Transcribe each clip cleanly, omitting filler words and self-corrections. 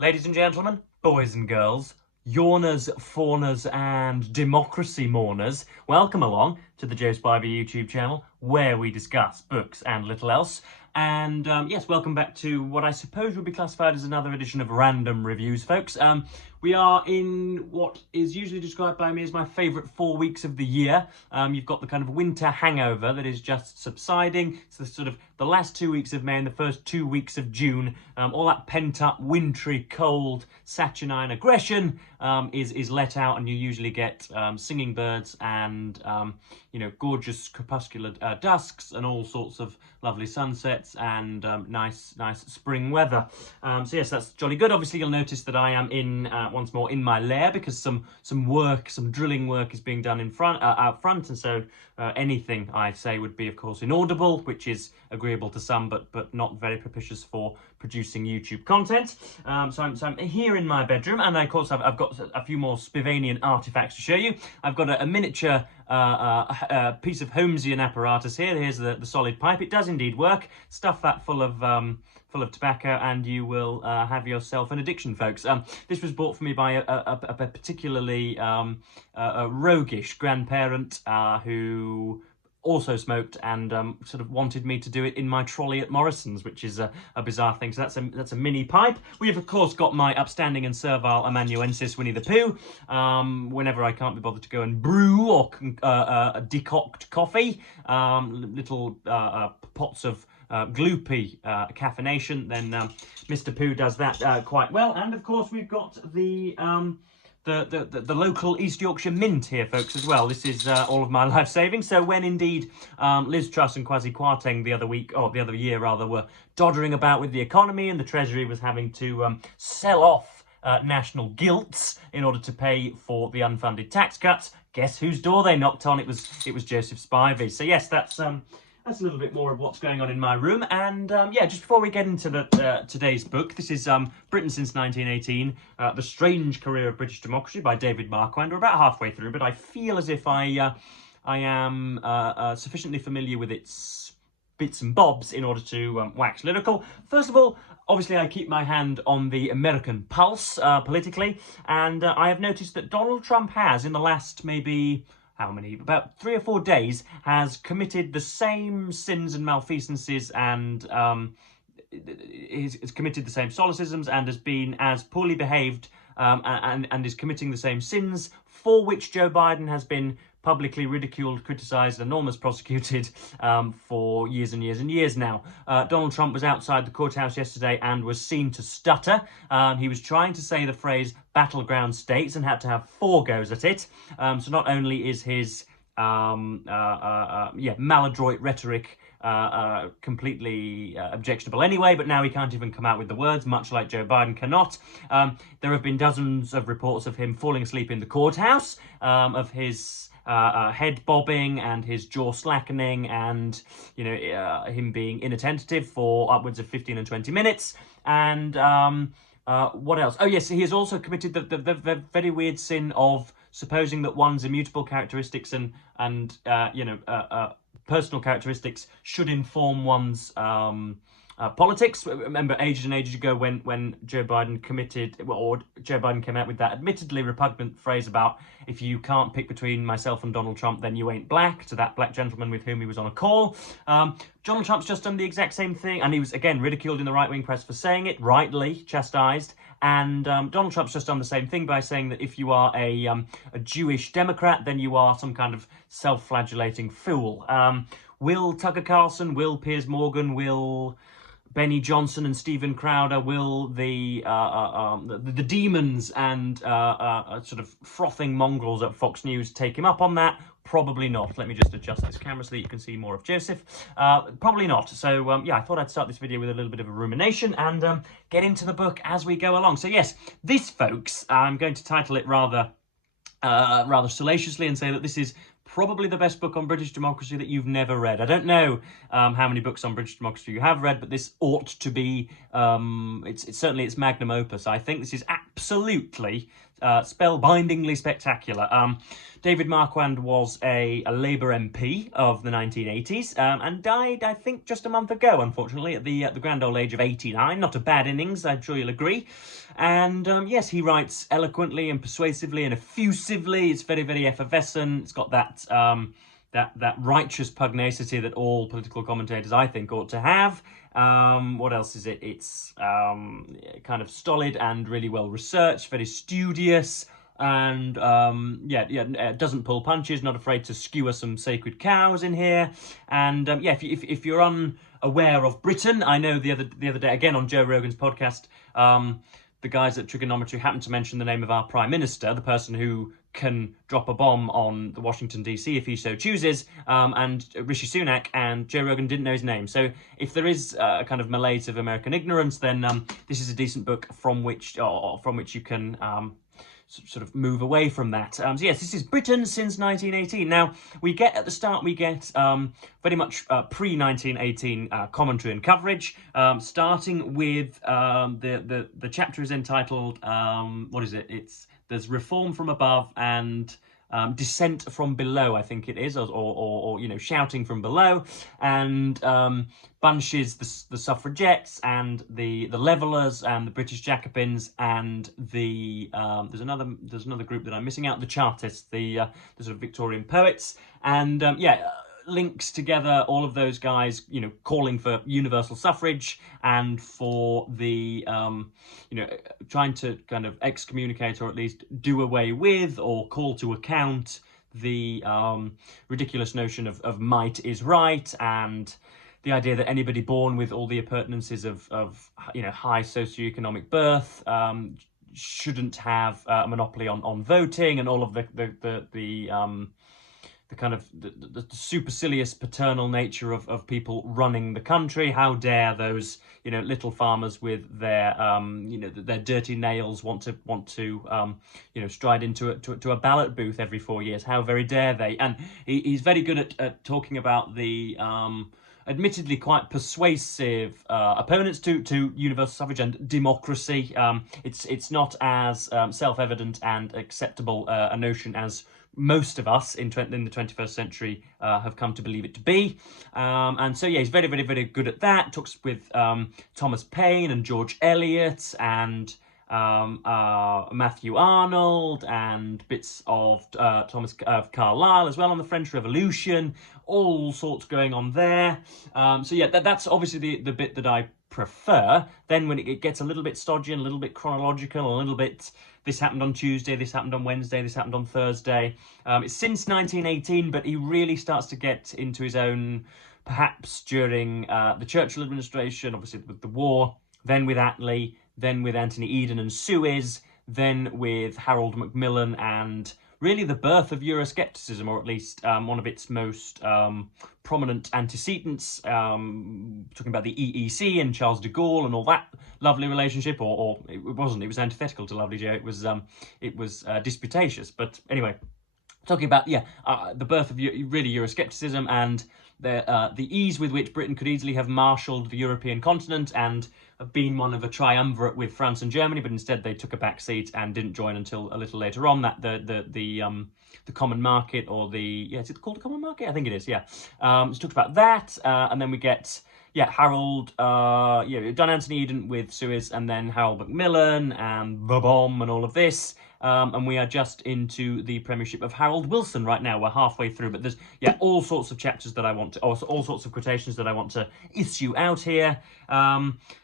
Ladies and gentlemen, boys and girls, yawners, fawners and democracy mourners, welcome along to the Joe Spivey YouTube channel where we discuss books and little else. And yes, welcome back to what I suppose would be classified as another edition of Random Reviews, folks. We are in what is usually described by me as my favourite 4 weeks of the year. You've got the kind of winter hangover that is just subsiding. So the sort of the last 2 weeks of May and the first 2 weeks of June, all that pent-up, wintry, cold, saturnine aggression is let out, and you usually get singing birds and gorgeous crepuscular dusks and all sorts of lovely sunsets and nice spring weather. So yes, that's jolly good. Obviously, you'll notice that I am in once more in my lair because some drilling work is being done out front, and so anything I say would be, of course, inaudible, which is agreeable to some, but not very propitious for producing YouTube content. So I'm here in my bedroom, and of course I've got a few more Spivanian artifacts to show you. I've got a miniature piece of Holmesian apparatus here. Here's the solid pipe. It does indeed work. Stuff that full of tobacco and you will have yourself an addiction, folks. This was bought for me by a particularly roguish grandparent who also smoked and sort of wanted me to do it in my trolley at Morrison's, which is a bizarre thing. So that's a mini pipe. We have, of course, got my upstanding and servile amanuensis Winnie the Pooh. Whenever I can't be bothered to go and brew or decoct coffee, little pots of gloopy caffeination, then Mr. Pooh does that quite well. And of course we've got the local East Yorkshire mint here, folks, as well. This is all of my life savings. So when indeed Liz Truss and Kwasi Kwarteng the other year rather, were doddering about with the economy and the Treasury was having to sell off national gilts in order to pay for the unfunded tax cuts, guess whose door they knocked on? It was Joseph Spivey. So yes, that's a little bit more of what's going on in my room. And yeah, just before we get into today's book, this is Britain Since 1918, The Strange Career of British Democracy by David Marquand. We're about halfway through, but I feel as if I am sufficiently familiar with its bits and bobs in order to wax lyrical. First of all, obviously I keep my hand on the American pulse politically, and I have noticed that Donald Trump has, in the last maybe about 3 or 4 days, has committed the same sins and malfeasances and is committed the same solecisms and has been as poorly behaved and is committing the same sins for which Joe Biden has been publicly ridiculed, criticised, and almost prosecuted for years and years and years now. Donald Trump was outside the courthouse yesterday and was seen to stutter. He was trying to say the phrase battleground states and had to have 4 goes at it. So not only is his maladroit rhetoric completely objectionable anyway, but now he can't even come out with the words, much like Joe Biden cannot. There have been dozens of reports of him falling asleep in the courthouse, of his head bobbing and his jaw slackening, and him being inattentive for upwards of 15 and 20 minutes. And what else? Oh yes, he has also committed the very weird sin of supposing that one's immutable characteristics and personal characteristics should inform one's politics. Remember ages and ages ago when Joe Biden Joe Biden came out with that admittedly repugnant phrase about, if you can't pick between myself and Donald Trump, then you ain't black, to that black gentleman with whom he was on a call. Donald Trump's just done the exact same thing, and he was, again, ridiculed in the right-wing press for saying it, rightly chastised. And Donald Trump's just done the same thing by saying that if you are a Jewish Democrat, then you are some kind of self-flagellating fool. Will Tucker Carlson, will Piers Morgan, will Benny Johnson and Stephen Crowder, will the demons and sort of frothing mongrels at Fox News take him up on that? Probably not. Let me just adjust this camera so that you can see more of Joseph. Probably not. So yeah, I thought I'd start this video with a little bit of a rumination and get into the book as we go along. So yes, this, folks, I'm going to title it rather salaciously and say that this is probably the best book on British democracy that you've never read. I don't know how many books on British democracy you have read, but this ought to be, it's certainly its magnum opus. I think this is absolutely spellbindingly spectacular. David Marquand was a Labour MP of the 1980s and died, I think, just a month ago, unfortunately, at the grand old age of 89. Not a bad innings, I'm sure you'll agree. And yes, he writes eloquently and persuasively and effusively. It's very, very effervescent. It's got that that righteous pugnacity that all political commentators, I think, ought to have. What else is it? It's kind of stolid and really well researched, very studious, and doesn't pull punches, not afraid to skewer some sacred cows in here. And if you're unaware of Britain, I know the other day, again on Joe Rogan's podcast, the guys at Trigonometry happened to mention the name of our Prime Minister, the person who can drop a bomb on the Washington DC if he so chooses, and Rishi Sunak, and Joe Rogan didn't know his name. So if there is a kind of malaise of American ignorance, then this is a decent book from which you can sort of move away from that. So yes, this is Britain since 1918. Now, at the start, we get very much pre-1918 commentary and coverage, starting with the chapter is entitled, what is it? There's Reform from Above and Dissent from Below, I think it is, or shouting from below, and bunches the suffragettes and the Levellers and the British Jacobins and there's another group that I'm missing out, the Chartists, the sort of Victorian poets, and links together all of those guys, calling for universal suffrage and for the, trying to kind of excommunicate or at least do away with or call to account the ridiculous notion of might is right, and the idea that anybody born with all the appurtenances of high socioeconomic birth shouldn't have a monopoly on voting, and all of the kind of the supercilious paternal nature of people running the country. How dare those little farmers with their their dirty nails want to stride into a ballot booth every 4 years? How very dare they? And he's very good at talking about the admittedly quite persuasive opponents to universal suffrage and democracy. It's not as self-evident and acceptable a notion as most of us in the 21st century have come to believe it to be. And so, he's very, very, very good at that. Talks with Thomas Paine and George Eliot and Matthew Arnold and bits of Carlyle as well on the French Revolution. All sorts going on there. That's obviously the bit that I prefer. Then when it gets a little bit stodgy and a little bit chronological, a little bit, this happened on Tuesday, this happened on Wednesday, this happened on Thursday. It's since 1918, but he really starts to get into his own, perhaps during the Churchill administration, obviously with the war, then with Attlee, then with Anthony Eden and Suez, then with Harold Macmillan, and really the birth of Euroscepticism, or at least one of its most prominent antecedents, talking about the EEC and Charles de Gaulle and all that lovely relationship, or it wasn't, it was antithetical to lovely, Joe, it was disputatious, but anyway, talking about, the birth of really Euroscepticism and the ease with which Britain could easily have marshalled the European continent and have been one of a triumvirate with France and Germany, but instead they took a back seat and didn't join until a little later on. That the common market, or is it called the common market? I think it is. Yeah. Let's talk about that, and then we get Harold, Don Anthony Eden with Suez, and then Harold Macmillan and the bomb and all of this. And we are just into the premiership of Harold Wilson right now. We're halfway through, but there's all sorts of chapters that I want to, all sorts of quotations that I want to issue out here.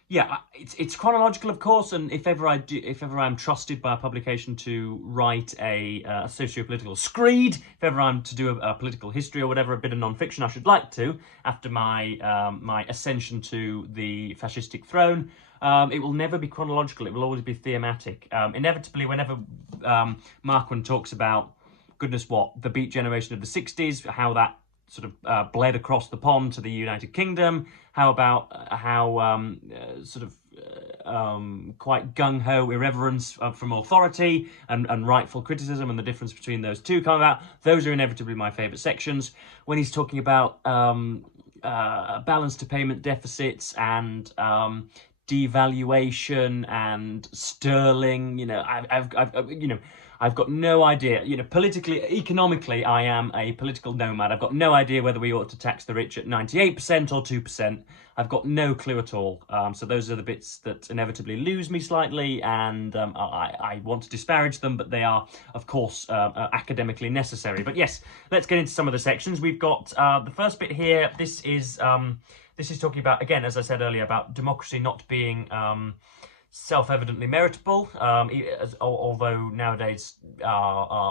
It's chronological, of course, and if ever I'm trusted by a publication to write a socio-political screed, if ever I'm to do a political history or whatever, a bit of non-fiction, I should like to, after my my ascension to the fascistic throne. It will never be chronological. It will always be thematic. Inevitably, whenever Marquand talks about, goodness what, the Beat generation of the 60s, how that sort of bled across the pond to the United Kingdom, quite gung-ho irreverence from authority and rightful criticism and the difference between those two come about. Those are inevitably my favourite sections. When he's talking about balance to payment deficits and devaluation and sterling. I've got no idea. Politically, economically, I am a political nomad. I've got no idea whether we ought to tax the rich at 98% or 2%. I've got no clue at all. So those are the bits that inevitably lose me slightly, and I want to disparage them, but they are, of course, academically necessary. But yes, let's get into some of the sections. We've got the first bit here. This is talking about, again, as I said earlier, about democracy not being self-evidently meritable, although nowadays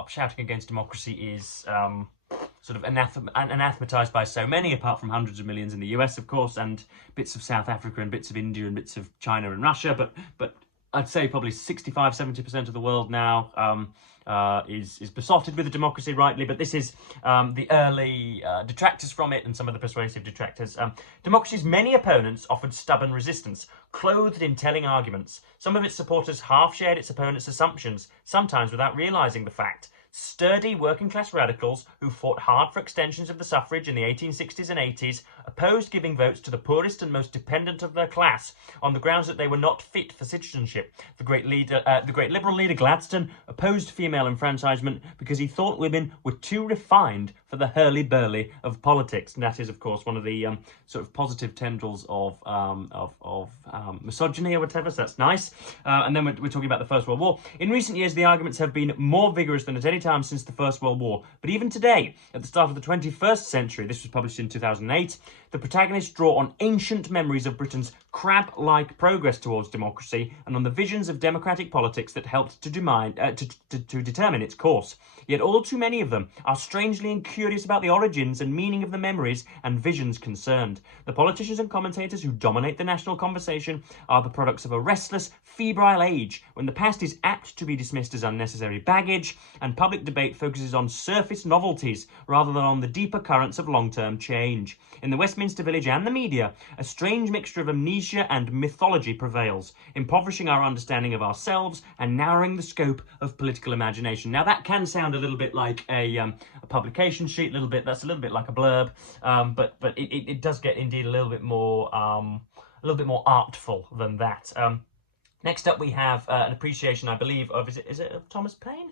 shouting against democracy is sort of anathematized by so many, apart from hundreds of millions in the US, of course, and bits of South Africa and bits of India and bits of China and Russia, but I'd say probably 65-70% of the world now is besotted with a democracy, rightly, but this is the early detractors from it and some of the persuasive detractors. Democracy's many opponents offered stubborn resistance, clothed in telling arguments. Some of its supporters half shared its opponents' assumptions, sometimes without realising the fact. Sturdy working-class radicals who fought hard for extensions of the suffrage in the 1860s and 80s opposed giving votes to the poorest and most dependent of their class on the grounds that they were not fit for citizenship. The great Liberal leader Gladstone opposed female enfranchisement because he thought women were too refined for the hurly-burly of politics. And that is, of course, one of the sort of positive tendrils of misogyny or whatever, so that's nice. And then we're talking about the First World War. In recent years, the arguments have been more vigorous than at any time since the First World War. But even today, at the start of the 21st century, this was published in 2008, the protagonists draw on ancient memories of Britain's crab-like progress towards democracy and on the visions of democratic politics that helped to determine its course. Yet all too many of them are strangely incurious about the origins and meaning of the memories and visions concerned. The politicians and commentators who dominate the national conversation are the products of a restless, febrile age, when the past is apt to be dismissed as unnecessary baggage, and public debate focuses on surface novelties rather than on the deeper currents of long-term change. In the Westminster Village and the media, a strange mixture of amnesia and mythology prevails, impoverishing our understanding of ourselves and narrowing the scope of political imagination. Now, that can sound a little bit like a publication sheet, that's a little bit like a blurb, but it does get indeed a little bit more artful than that. Next up, we have an appreciation, I believe, of is it of Thomas Paine?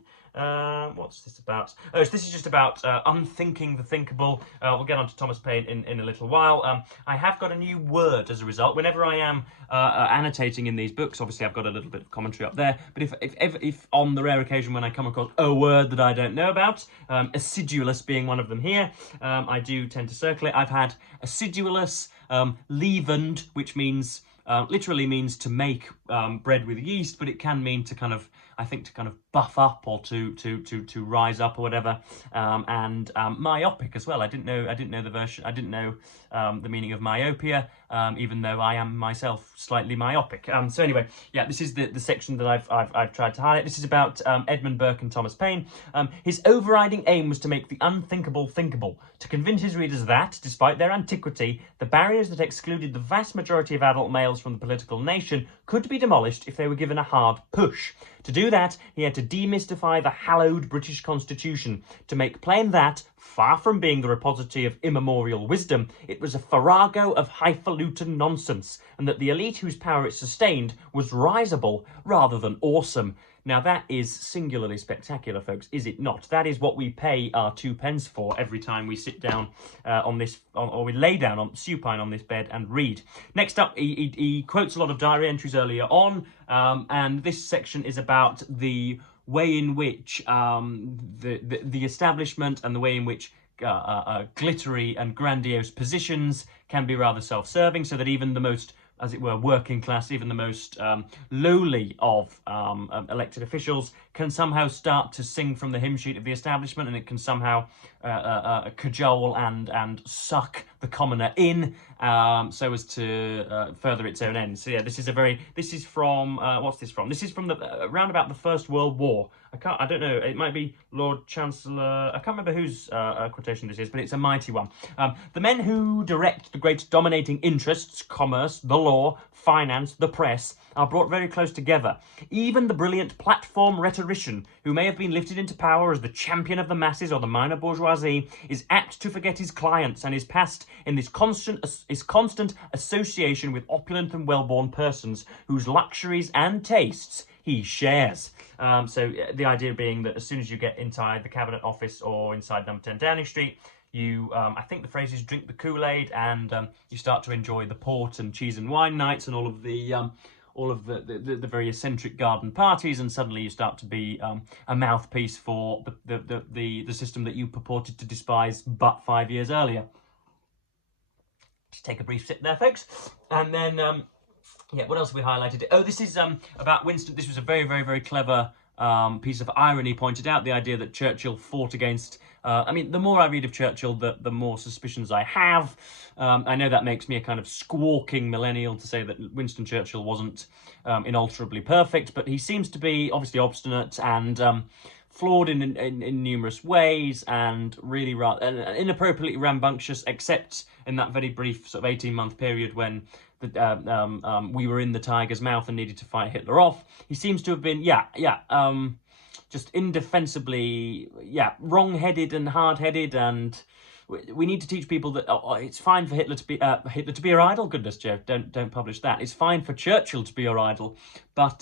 What's this about? Oh, so this is just about unthinking the thinkable. We'll get on to Thomas Paine in a little while. I have got a new word as a result. Whenever I am annotating in these books, obviously I've got a little bit of commentary up there, but if on the rare occasion when I come across a word that I don't know about, acidulous being one of them here, I do tend to circle it. I've had acidulous, leavened, which means literally means to make bread with yeast, but it can mean to kind of buff up or to rise up or whatever, and myopic as well. I didn't know the meaning of myopia, even though I am myself slightly myopic. So anyway, yeah, this is the section that I've tried to highlight. This is about Edmund Burke and Thomas Paine. His overriding aim was to make the unthinkable thinkable, to convince his readers that, despite their antiquity, the barriers that excluded the vast majority of adult males from the political nation could be demolished if they were given a hard push. To do that, he had to demystify the hallowed British Constitution, to make plain that, far from being the repository of immemorial wisdom, it was a farrago of highfalutin nonsense, and that the elite whose power it sustained was risible rather than awesome. Now that is singularly spectacular, folks, is it not? That is what we pay our 2 pence for every time we sit down or we lay down supine on this bed and read. Next up, he quotes a lot of diary entries earlier on, and this section is about the way in which the establishment and the way in which glittery and grandiose positions can be rather self-serving, so that even the most, as it were, working class, even the most lowly of elected officials can somehow start to sing from the hymn sheet of the establishment, and it can somehow cajole and suck the commoner in, so as to further its own ends. So yeah, this is from, what's this from? This is from around about the First World War. I don't know, it might be Lord Chancellor, I can't remember whose quotation this is, but it's a mighty one. The men who direct the great dominating interests, commerce, the law, finance, the press, are brought very close together. Even the brilliant platform rhetorician, who may have been lifted into power as the champion of the masses or the minor bourgeoisie, is apt to forget his clients and is past in this constant association with opulent and well-born persons whose luxuries and tastes he shares. So the idea being that as soon as you get inside the Cabinet Office or inside number 10 Downing Street, you, I think the phrase is drink the Kool-Aid, and you start to enjoy the port and cheese and wine nights and all of the very eccentric garden parties, and suddenly you start to be a mouthpiece for the system that you purported to despise but 5 years earlier. Just take a brief sip there, folks, and then yeah, what else have we highlighted? Oh, this is about Winston. This was a very, very, very clever piece of irony pointed out, the idea that Churchill fought against... I mean, the more I read of Churchill, the more suspicions I have. I know that makes me a kind of squawking millennial to say that Winston Churchill wasn't inalterably perfect, but he seems to be obviously obstinate and flawed in numerous ways, and really rather inappropriately rambunctious, except in that very brief sort of 18-month period when we were in the tiger's mouth and needed to fight Hitler off. He seems to have been, just indefensibly, wrong-headed and hard-headed, and we need to teach people that it's fine for Hitler to be our idol. Goodness, Joe, don't publish that. It's fine for Churchill to be our idol, but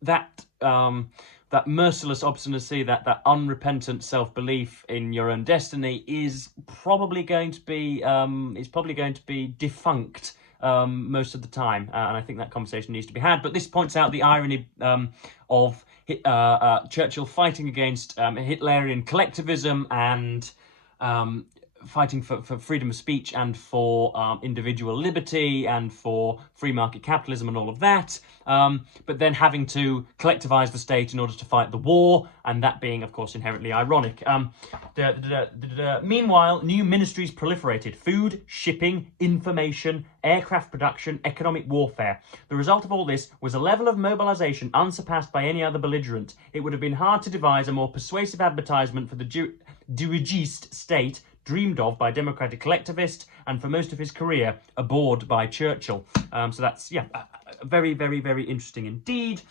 that merciless obstinacy, that unrepentant self-belief in your own destiny is probably going to be defunct most of the time, and I think that conversation needs to be had. But this points out the irony of Churchill fighting against Hitlerian collectivism and fighting for freedom of speech and for individual liberty and for free market capitalism and all of that, but then having to collectivise the state in order to fight the war, and that being, of course, inherently ironic. Meanwhile, new ministries proliferated: food, shipping, information, aircraft production, economic warfare. The result of all this was a level of mobilisation unsurpassed by any other belligerent. It would have been hard to devise a more persuasive advertisement for the dirigist state dreamed of by democratic collectivist, and for most of his career abhorred by Churchill. So that's, very, very, very interesting indeed.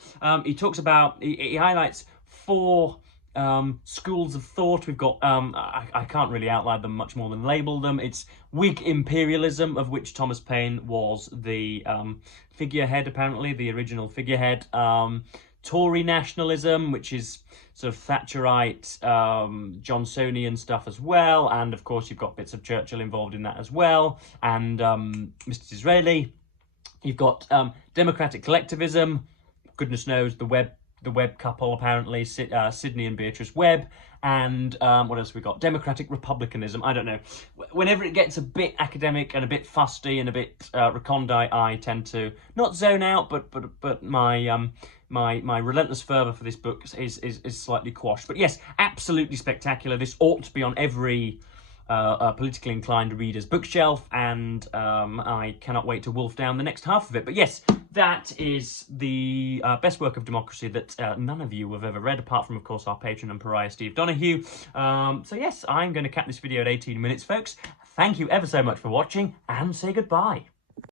He talks about, he highlights 4 schools of thought. We've got, I can't really outline them much more than label them. It's Whig imperialism, of which Thomas Paine was the figurehead, apparently, the original figurehead. Tory nationalism, which is sort of Thatcherite, Johnsonian stuff as well, and of course you've got bits of Churchill involved in that as well, and Mr. Disraeli. You've got democratic collectivism, goodness knows, the Webb couple, apparently, Sidney and Beatrice Webb, and what else have we got? Democratic republicanism. I don't know. Whenever it gets a bit academic and a bit fusty and a bit recondite, I tend to not zone out, but my relentless fervour for this book is slightly quashed. But yes, absolutely spectacular. This ought to be on every politically inclined reader's bookshelf, and I cannot wait to wolf down the next half of it. But yes, that is the best work of democracy that none of you have ever read, apart from, of course, our patron and pariah, Steve Donahue. So yes, I'm going to cap this video at 18 minutes, folks. Thank you ever so much for watching, and say goodbye.